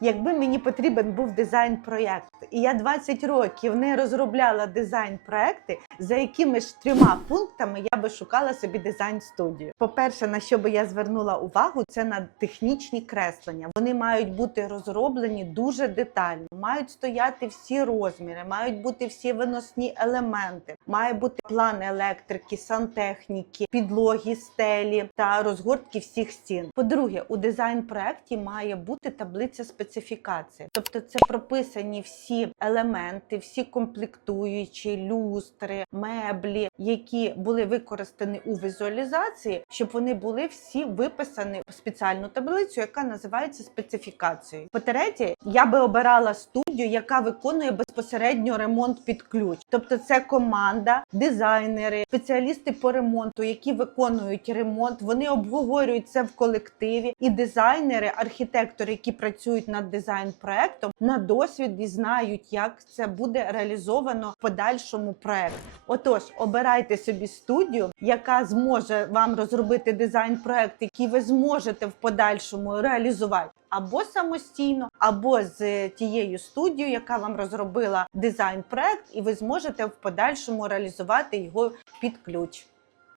Якби мені потрібен був дизайн-проєкт, і я 20 років не розробляла дизайн-проекти, за якими ж трьома пунктами я би шукала собі дизайн-студію. По-перше, на що би я звернула увагу, це на технічні креслення. Вони мають бути розроблені дуже детально, мають стояти всі розміри, мають бути всі виносні елементи, має бути план електрики, сантехніки, підлоги, стелі та розгортки всіх стін. По-друге, у дизайн-проекті має бути таблиця специфікації, тобто це прописані всі елементи, всі комплектуючі, люстри, меблі, які були використані у візуалізації, щоб вони були всі виписані в спеціальну таблицю, яка називається специфікацією. По-третє, я би обирала студію, яка виконує безпосередньо ремонт під ключ. Тобто, це команда, дизайнери, спеціалісти по ремонту, які виконують ремонт. Вони обговорюють це в колективі, і дизайнери, архітектори, які працюють над дизайн-проектом, на досвіді знають, як це буде реалізовано в подальшому проекті. Отож, обирайте собі студію, яка зможе вам розробити дизайн-проект, який ви зможете в подальшому реалізувати. Або самостійно, або з тією студією, яка вам розробила дизайн-проект, і ви зможете в подальшому реалізувати його під ключ.